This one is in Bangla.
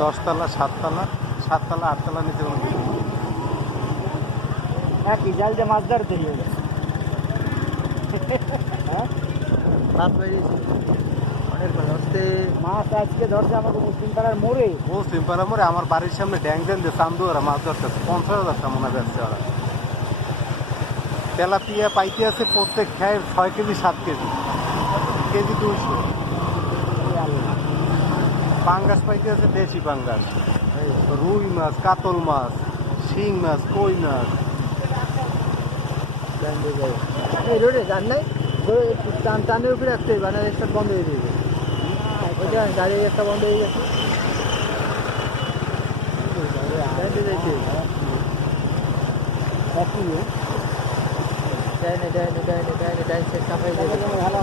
10 তলা 7 তলা 7 তলা 8 তলা নিচে কোনো কিছু নেই। কি জাল দিয়ে মাছ ধরতে গিয়ে হ্যাঁ মাছ বেরিয়েছে অনেক ভালো হচ্ছে। মাছ আজকে ধরছে আমাকে মুসলিম পাড়ার মোড়ে। মুসলিম পাড়া মোড়ে আমার বাড়ির সামনে ড্যাং দেন দিয়ে চান্দু ওরা মাছ ধরতেছে 50,000 মনে যাচ্ছে ওরা। তেলাপিয়া পাইতে আছে প্রত্যেক খায় 6 কেজি 7 কেজি, কেজি 200। পাঙ্গাস পাইতে আছে দেশি পাঙ্গাস, রুই মাছ, কাতল মাছ, শিং মাছ, কই মাছ। এই রোডে যান নাই টানের উপরে আসতে মানে একটা বন্ধ হয়ে যাবে। ওইটা গাড়ি একটা বন্ধ হয়ে গেছে। ভালো